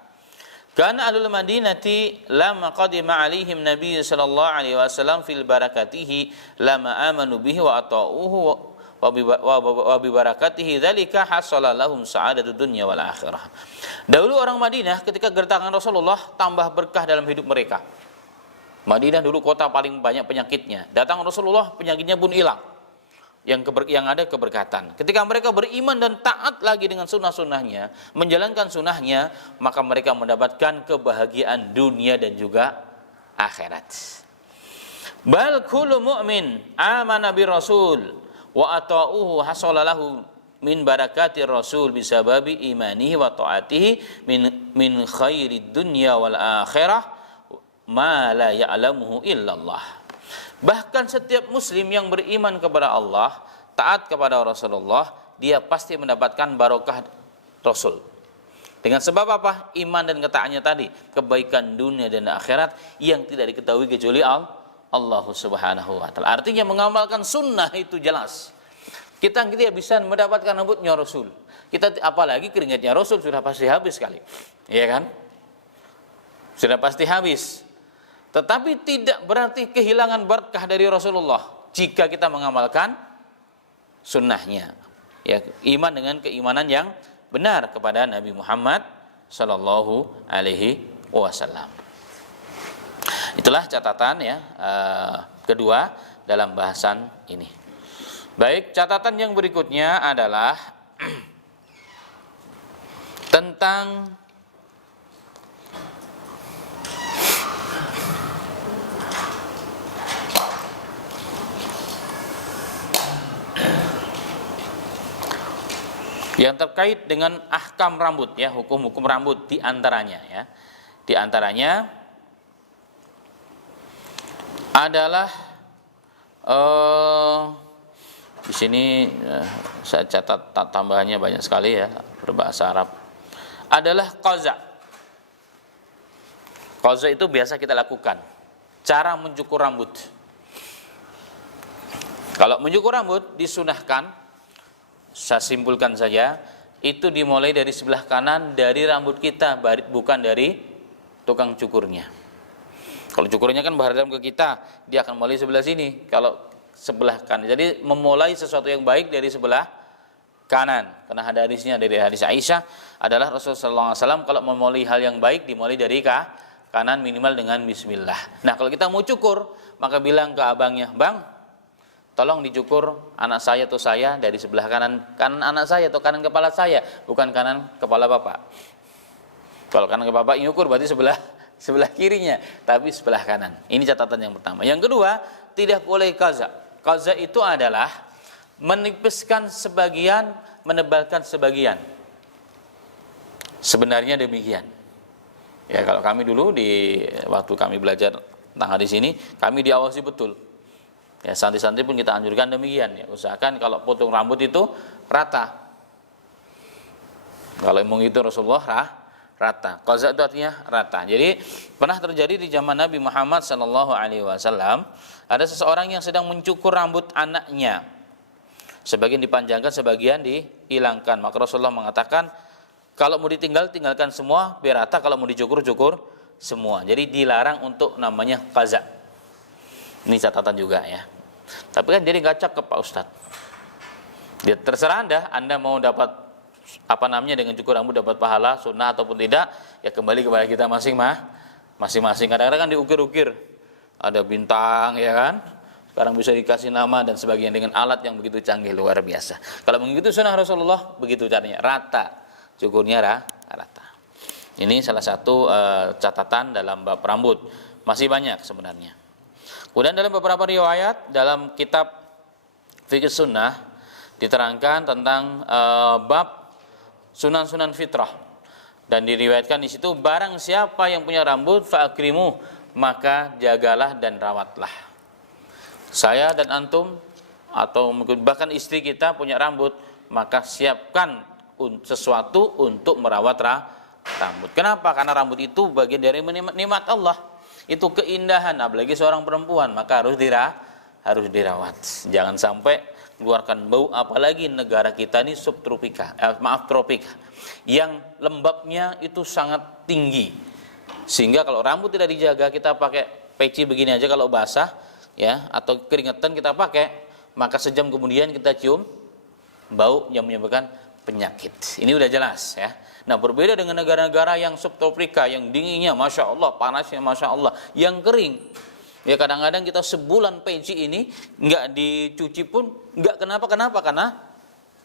kana ahlul madinati lama qadima alaihim nabiy sallallahu alaihi wasallam fil barakatihi lama amanu bihi wa ata'uhu wa bi barakatihi dzalika hasala lahum sa'adatud dunya wal akhirah. Dahulu orang Madinah ketika kedatangan Rasulullah tambah berkah dalam hidup mereka. Madinah dulu kota paling banyak penyakitnya. Datang Rasulullah, penyakitnya pun hilang. Yang ada keberkatan. Ketika mereka beriman dan taat lagi dengan sunnah-sunnahnya, menjalankan sunnahnya, maka mereka mendapatkan kebahagiaan dunia dan juga akhirat. Bal kullu mu'min amana bir rasul wa ata'uhu hasalalahu min barakatir rasul bisababi imanihi wa ta'atihi min khairid dunya wal akhirah ma la ya'lamuhu illallah. Bahkan setiap muslim yang beriman kepada Allah, taat kepada Rasulullah, dia pasti mendapatkan barokah Rasul. Dengan sebab apa? Iman dan ketaatannya tadi, kebaikan dunia dan akhirat yang tidak diketahui kecuali Allah Subhanahu wa taala. Artinya mengamalkan sunnah itu jelas. Kita bisa mendapatkan rambutnya Rasul. Apalagi keringatnya Rasul sudah pasti habis sekali. Iya kan? Sudah pasti habis. Tetapi tidak berarti kehilangan berkah dari Rasulullah jika kita mengamalkan sunnahnya. Ya, iman dengan keimanan yang benar kepada Nabi Muhammad sallallahu alaihi wasallam. Itulah catatan ya kedua dalam bahasan ini. Baik, catatan yang berikutnya adalah tentang yang terkait dengan ahkam rambut ya, hukum-hukum rambut di antaranya ya. Di antaranya adalah di sini saya catat tambahannya banyak sekali ya, berbahasa Arab. Adalah qaza. Qaza itu biasa kita lakukan. Cara mencukur rambut. Kalau mencukur rambut disunahkan, saya simpulkan saja, itu dimulai dari sebelah kanan dari rambut kita, bukan dari tukang cukurnya. Kalau cukurnya kan menghadap ke kita, dia akan mulai sebelah sini. Kalau sebelah kanan, jadi memulai sesuatu yang baik dari sebelah kanan. Karena hadisnya dari hadis Aisyah adalah Rasulullah SAW kalau memulai hal yang baik dimulai dari kanan minimal dengan Bismillah. Nah kalau kita mau cukur, maka bilang ke abangnya, bang, tolong dicukur anak saya atau saya dari sebelah kanan anak saya atau kanan kepala saya, bukan kanan kepala bapak. Kalau kanan kepala bapak nyukur berarti sebelah kirinya, tapi sebelah kanan. Ini catatan yang pertama. Yang kedua, tidak boleh qaza. Qaza itu adalah menipiskan sebagian, menebalkan sebagian. Sebenarnya demikian. Ya kalau kami dulu waktu kami belajar tentang hadis ini, kami diawasi betul. Ya santri-santri pun kita anjurkan demikian ya. Usahakan kalau potong rambut itu rata. Kalau emang itu Rasulullah rata. Qaza itu artinya rata. Jadi pernah terjadi di zaman Nabi Muhammad SAW, ada seseorang yang sedang mencukur rambut anaknya. Sebagian dipanjangkan, sebagian dihilangkan. Maka Rasulullah mengatakan, kalau mau tinggalkan semua biar rata, kalau mau dicukur semua. Jadi dilarang untuk namanya qaza. Ini catatan juga ya. Tapi kan jadi nggak cakep Pak Ustadz. Ya terserah Anda mau dapat dengan cukur rambut dapat pahala sunnah ataupun tidak, ya kembali kepada kita masing-masing. Kadang-kadang kan diukir-ukir, ada bintang ya kan. Sekarang bisa dikasih nama dan sebagainya dengan alat yang begitu canggih luar biasa. Kalau begitu sunnah Rasulullah begitu caranya, rata, cukurnya rata. Ini salah satu catatan dalam bab rambut. Masih banyak sebenarnya. Kemudian dalam beberapa riwayat dalam kitab Fikih Sunnah diterangkan tentang bab sunan-sunan fitrah, dan diriwayatkan di situ, barang siapa yang punya rambut fa'akrimu, maka jagalah dan rawatlah. Saya dan antum atau mungkin bahkan istri kita punya rambut, maka siapkan sesuatu untuk merawat rambut. Kenapa? Karena rambut itu bagian dari nikmat Allah. Itu keindahan, apalagi seorang perempuan, maka harus dirawat. Jangan sampai keluarkan bau, apalagi negara kita ini subtropika, tropik, yang lembabnya itu sangat tinggi. Sehingga kalau rambut tidak dijaga, kita pakai peci begini aja kalau basah ya, atau keringetan kita pakai, maka sejam kemudian kita cium bau yang menyebabkan penyakit. Ini udah jelas ya. Nah berbeda dengan negara-negara yang subtropika, yang dinginnya Masya Allah, panasnya Masya Allah, yang kering. Ya kadang-kadang kita sebulan peci ini nggak dicuci pun nggak kenapa-kenapa, karena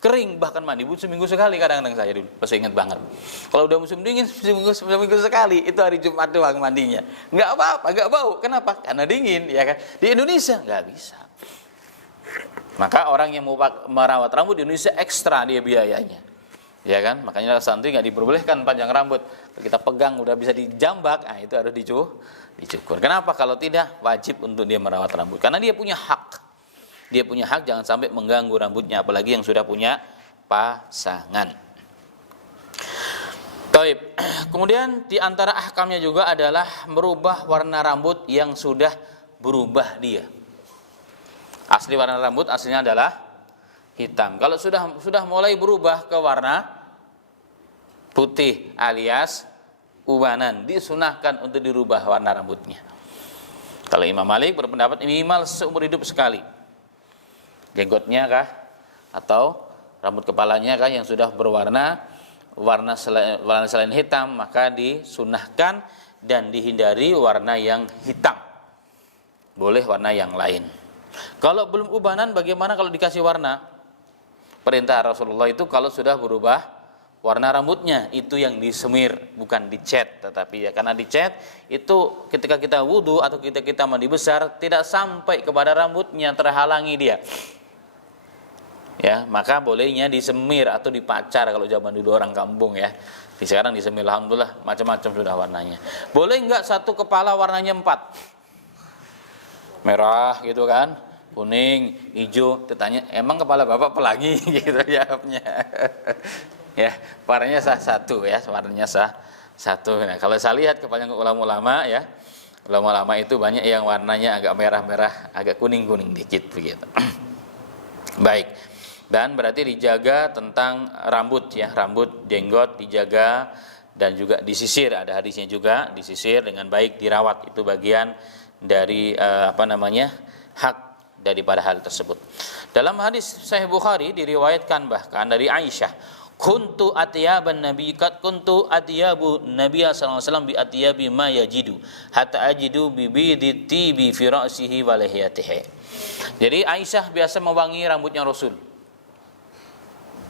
kering, bahkan mandi pun seminggu sekali kadang-kadang saya dulu, masih ingat banget. Kalau udah musim dingin seminggu sekali, itu hari Jumat doang mandinya. Nggak apa-apa, nggak bau. Kenapa? Karena dingin, ya kan? Di Indonesia nggak bisa. Maka orang yang mau merawat rambut di Indonesia ekstra dia biayanya. Ya kan? Makanya santri nggak diperbolehkan panjang rambut. Kalau kita pegang udah bisa dijambak, itu harus dicukur. Kenapa? Kalau tidak, wajib untuk dia merawat rambut. Karena dia punya hak. Dia punya hak, jangan sampai mengganggu rambutnya, apalagi yang sudah punya pasangan. Baik. Kemudian di antara ahkamnya juga adalah merubah warna rambut yang sudah berubah dia. Asli warna rambut aslinya adalah hitam. Kalau sudah mulai berubah ke warna putih alias ubanan, disunahkan untuk dirubah warna rambutnya. Kalau Imam Malik berpendapat minimal seumur hidup sekali. Jenggotnya kah atau rambut kepalanya kah yang sudah berwarna warna selain hitam, maka disunahkan dan dihindari warna yang hitam. Boleh warna yang lain. Kalau belum ubanan, bagaimana kalau dikasih warna? Perintah Rasulullah itu kalau sudah berubah warna rambutnya, itu yang disemir, bukan dicat. Tetapi ya karena dicat itu ketika kita wudu atau kita mandi besar tidak sampai kepada rambutnya, terhalangi dia. Ya, maka bolehnya disemir atau dipacar kalau zaman dulu orang kampung ya. Di sekarang disemir, alhamdulillah macam-macam sudah warnanya. Boleh enggak satu kepala warnanya 4? Merah gitu kan, kuning, hijau. Ditanya, emang kepala bapak pelangi? Gitu jawabnya. Ya, warnanya satu ya, warnanya satu. Nah, kalau saya lihat kepada ulama-ulama ya, ulama-ulama itu banyak yang warnanya agak merah-merah, agak kuning-kuning dikit begitu. Baik. Dan berarti dijaga tentang rambut ya, rambut, jenggot dijaga dan juga disisir, ada hadisnya juga, disisir dengan baik, dirawat, itu bagian dari hak daripada hal tersebut. Dalam hadis Sahih Bukhari diriwayatkan bahkan dari Aisyah, kuntu atyabu nabi sallallahu alaihi wasallam bi atyabi ma yajidu hatta ajidu bi biditi bi firasihi wa lihiyatihi. Jadi Aisyah biasa mewangi rambutnya Rasul.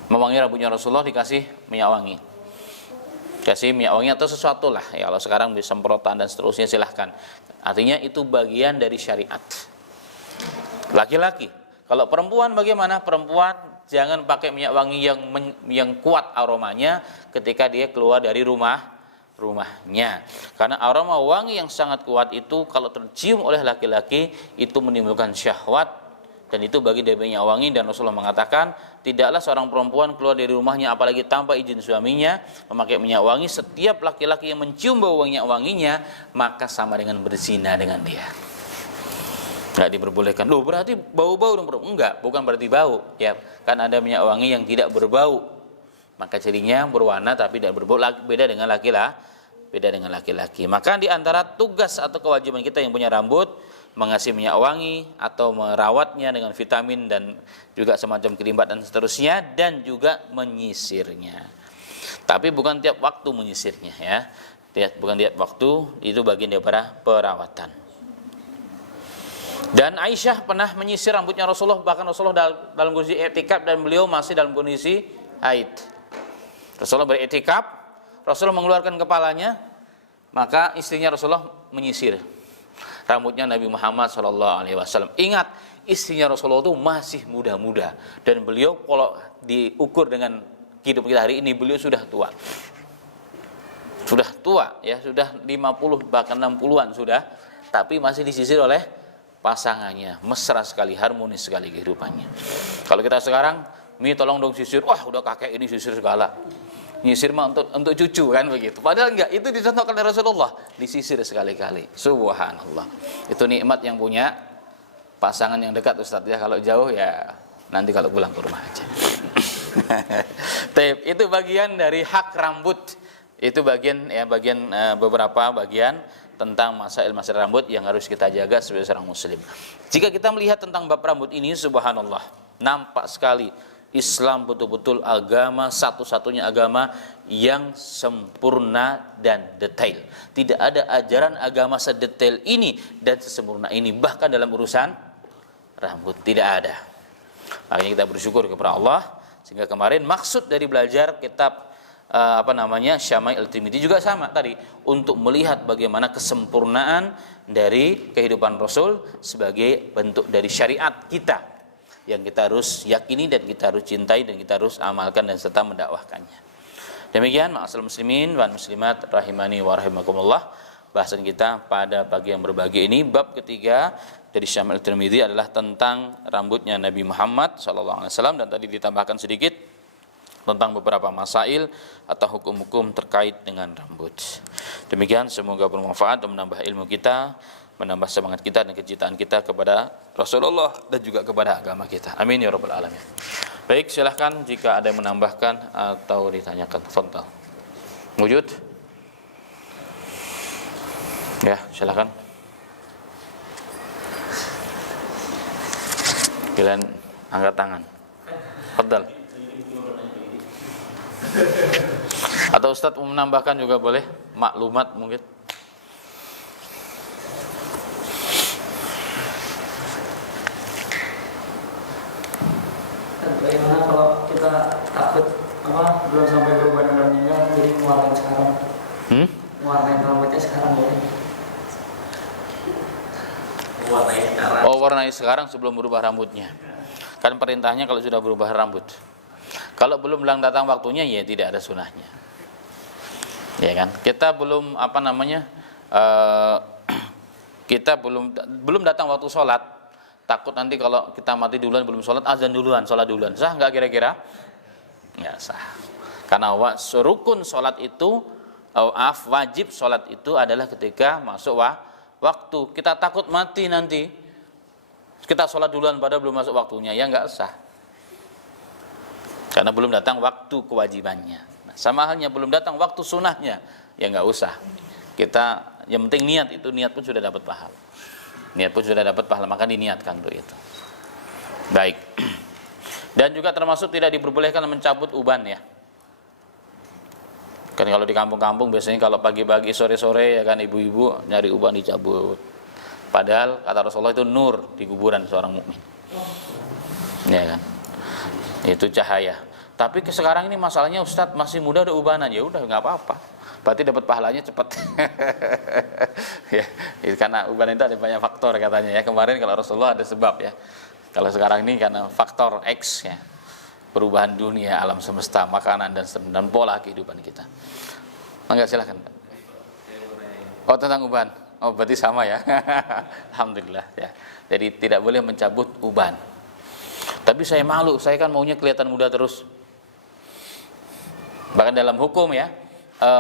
Mewangi rambutnya Rasulullah dikasih minyak wangi. Kasih minyak wangi atau sesuatu lah. Ya, kalau sekarang bisa semprotan dan seterusnya silahkan. Artinya itu bagian dari syariat. Laki-laki. Kalau perempuan bagaimana? Perempuan jangan pakai minyak wangi yang kuat aromanya ketika dia keluar dari rumahnya. Karena aroma wangi yang sangat kuat itu kalau tercium oleh laki-laki itu menimbulkan syahwat. Dan itu bagi dari minyak wangi, dan Rasulullah mengatakan tidaklah seorang perempuan keluar dari rumahnya apalagi tanpa izin suaminya memakai minyak wangi. Setiap laki-laki yang mencium bau minyak wanginya maka sama dengan berzina dengan dia. Enggak diperbolehkan. Loh, berarti bau-bau dong? Enggak, bukan berarti bau. Ya, kan ada minyak wangi yang tidak berbau. Maka cirinya berwarna tapi tidak berbau, beda dengan laki-laki. Maka di antara tugas atau kewajiban kita yang punya rambut mengasih minyak wangi atau merawatnya dengan vitamin dan juga semacam kerimbat dan seterusnya, dan juga menyisirnya. Tapi bukan tiap waktu menyisirnya ya. Bukan tiap waktu, itu bagian daripada perawatan. Dan Aisyah pernah menyisir rambutnya Rasulullah, bahkan Rasulullah dalam kondisi i'tikaf dan beliau masih dalam kondisi haid. Rasulullah beriktikaf, Rasulullah mengeluarkan kepalanya, maka istrinya Rasulullah menyisir rambutnya Nabi Muhammad SAW. Ingat, istrinya Rasulullah itu masih muda-muda, dan beliau kalau diukur dengan kehidupan kita hari ini, beliau sudah tua. Sudah tua ya, sudah 50 bahkan 60-an sudah, tapi masih disisir oleh pasangannya. Mesra sekali, harmonis sekali kehidupannya. Kalau kita sekarang, Mi tolong dong sisir, wah udah kakek ini sisir segala. Nyisir mah untuk cucu kan begitu. Padahal enggak, itu dicontohkan oleh Rasulullah, disisir sekali-kali. Subhanallah. Itu nikmat yang punya pasangan yang dekat Ustaz ya. Kalau jauh ya nanti kalau pulang ke rumah aja. Itu bagian dari hak rambut. Itu beberapa bagian tentang masail rambut yang harus kita jaga sebagai seorang muslim. Jika kita melihat tentang bab rambut ini, subhanallah, nampak sekali Islam betul-betul agama satu-satunya agama yang sempurna dan detail. Tidak ada ajaran agama sedetail ini dan sesempurna ini, bahkan dalam urusan rambut tidak ada. Makanya kita bersyukur kepada Allah, sehingga kemarin maksud dari belajar kitab Syama'il Tirmidzi juga sama tadi, untuk melihat bagaimana kesempurnaan dari kehidupan Rasul sebagai bentuk dari syariat kita yang kita harus yakini dan kita harus cintai dan kita harus amalkan dan serta mendakwahkannya. Demikian ma'asyiral muslimin wa muslimat rahimani wa rahimakumullah, bahasan kita pada pagi yang berbahagia ini. Bab ketiga dari Syama'il Tirmidzi adalah tentang rambutnya Nabi Muhammad SAW, dan tadi ditambahkan sedikit tentang beberapa masail atau hukum-hukum terkait dengan rambut. Demikian, semoga bermanfaat dan menambah ilmu kita, menambah semangat kita dan kecintaan kita kepada Rasulullah dan juga kepada agama kita. Amin ya rabbal alamin. Baik, silahkan jika ada yang menambahkan atau ditanyakan. Fadhal. Wujud? Ya, silahkan. Kalian angkat tangan. Fadhal. Atau Ustadz mau menambahkan juga boleh, maklumat mungkin. Bagaimana kalau kita takut belum sampai berubah dan meninggal, jadi mewarnain sekarang? Mewarnain rambutnya sekarang boleh? Mewarnai sekarang. Oh, warnai sekarang sebelum berubah rambutnya. Kan perintahnya kalau sudah berubah rambut. Kalau belum datang waktunya, ya tidak ada sunahnya. Ya kan? Kita belum kita belum datang waktu sholat. Takut nanti kalau kita mati duluan belum sholat, azan duluan, sholat duluan. Sah nggak kira-kira? Nggak sah. Karena rukun sholat itu, wajib sholat itu adalah ketika masuk waktu. Kita takut mati nanti, kita sholat duluan padahal belum masuk waktunya, ya nggak sah. Karena belum datang waktu kewajibannya. Nah, sama halnya belum datang waktu sunahnya, ya nggak usah. Kita yang penting niat, itu niat pun sudah dapat pahala. Niat pun sudah dapat pahala, maka diniatkan untuk itu. Baik. Dan juga termasuk tidak diperbolehkan mencabut uban ya. Kan kalau di kampung-kampung biasanya kalau pagi-pagi sore-sore ya kan ibu-ibu nyari uban dicabut. Padahal kata Rasulullah itu nur di kuburan seorang mukmin. Ya kan? Itu cahaya. Tapi sekarang ini masalahnya Ustadz masih muda udah ubanan, ya udah nggak apa-apa. Berarti dapat pahalanya cepat. Ya, karena uban itu ada banyak faktor katanya ya. Kemarin kalau Rasulullah ada sebab ya. Kalau sekarang ini karena faktor X ya. Perubahan dunia, alam semesta, makanan dan pola kehidupan kita. Mangga silakan. Oh, tentang uban. Oh, berarti sama ya. Alhamdulillah ya. Jadi tidak boleh mencabut uban. Tapi saya malu, saya kan maunya kelihatan muda terus. Bahkan dalam hukum ya,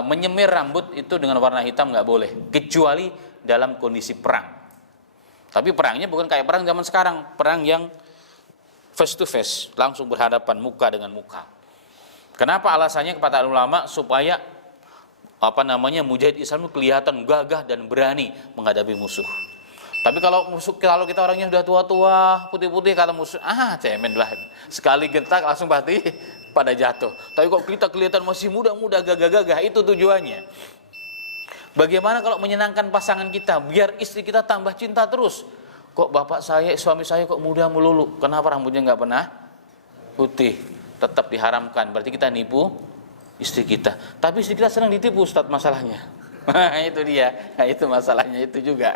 menyemir rambut itu dengan warna hitam nggak boleh, kecuali dalam kondisi perang. Tapi perangnya bukan kayak perang zaman sekarang, perang yang face to face, langsung berhadapan muka dengan muka. Kenapa alasannya kata ulama? Supaya mujahid Islam itu kelihatan gagah dan berani menghadapi musuh. Tapi kalau kita orangnya sudah tua-tua, putih-putih, kata musuh, cemen lah. Sekali gentak langsung pasti pada jatuh. Tapi kok kita kelihatan masih muda-muda, gagah-gagah, itu tujuannya. Bagaimana kalau menyenangkan pasangan kita, biar istri kita tambah cinta terus? Kok suami saya kok muda melulu? Kenapa rambutnya nggak pernah putih? Tetap diharamkan. Berarti kita nipu istri kita. Tapi istri kita senang ditipu, Ustadz, masalahnya. Itu dia. Nah, itu masalahnya itu juga.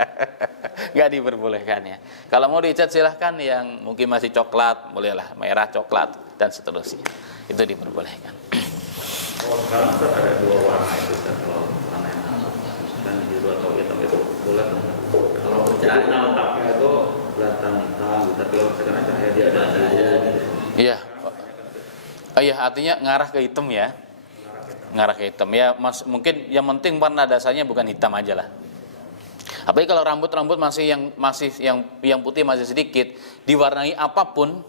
Nggak diperbolehkan ya. Kalau mau dicat silahkan yang mungkin masih coklat, bolehlah merah coklat dan seterusnya. Itu diperbolehkan. Oh, sekarang ada dua warna itu, kalau warna yang dan biru atau hitam itu boleh. Kalau cahaya otaknya itu kelihatan hitam, tapi kalau sekarang cahaya dia ada cahaya. Iya. Iya, artinya ngarah ke hitam ya. Ngarah ke hitam ya, mungkin yang penting warna dasarnya bukan hitam aja lah. Apalagi kalau rambut yang putih masih sedikit, diwarnai apapun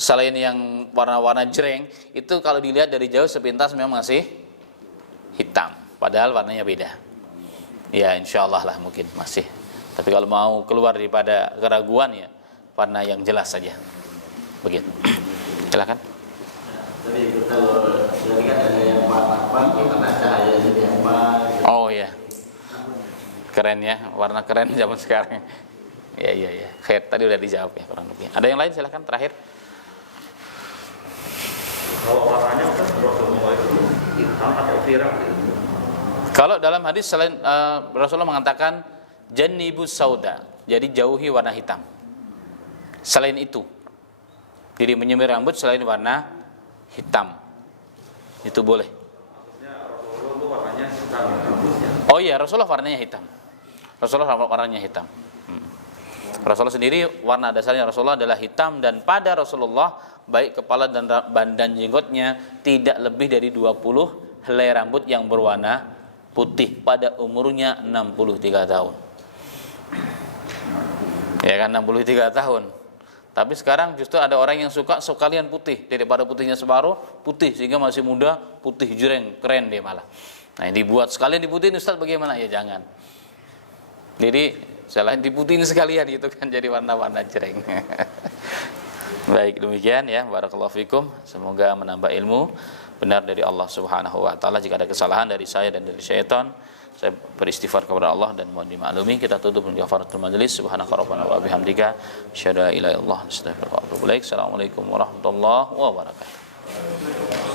selain yang warna-warna jreng, itu kalau dilihat dari jauh sepintas memang masih hitam, padahal warnanya beda. Ya insyaallah lah mungkin masih. Tapi kalau mau keluar daripada keraguan ya warna yang jelas saja. Begitu. Silakan. Tapi kalau jadi kan ada yang warna karena cahaya jadi apa? Oh ya. Keren ya, warna keren zaman sekarang. Ya. Khair, tadi udah dijawab ya kurang lebih. Ada yang lain silakan terakhir. Kalau warnanya kan Rasulullah itu hitam atau pirang gitu. Kalau dalam hadis selain Rasulullah mengatakan jannibus sauda, jadi jauhi warna hitam. Selain itu, jadi menyemir rambut selain warna hitam, itu boleh. Maksudnya Rasulullah itu warnanya hitam rambutnya. Oh iya, Rasulullah warnanya hitam. Rasulullah warnanya hitam. Rasulullah sendiri warna dasarnya Rasulullah adalah hitam, dan pada Rasulullah baik kepala dan jenggotnya tidak lebih dari 20 helai rambut yang berwarna putih pada umurnya 63 tahun. Ya kan, 63 tahun. Tapi sekarang justru ada orang yang suka sekalian putih, daripada putihnya separuh, putih sehingga masih muda, putih jreng, keren dia malah. Nah, yang dibuat sekalian diputihin, Ustaz, bagaimana? Ya jangan. Jadi selain diputihin sekalian itu kan jadi warna-warna jreng. Baik, demikian ya, barakallahu fikum. Semoga menambah ilmu benar dari Allah Subhanahu wa taala. Jika ada kesalahan dari saya dan dari syaitan, saya beristighfar kepada Allah dan mohon dimaklumi. Kita tutup dengan kafaratul majelis. Subhanaka rabbana wa bihamdika asyhadu an la ilaha illallah astaghfiruka wa atubu ilaik. Assalamualaikum warahmatullahi wabarakatuh.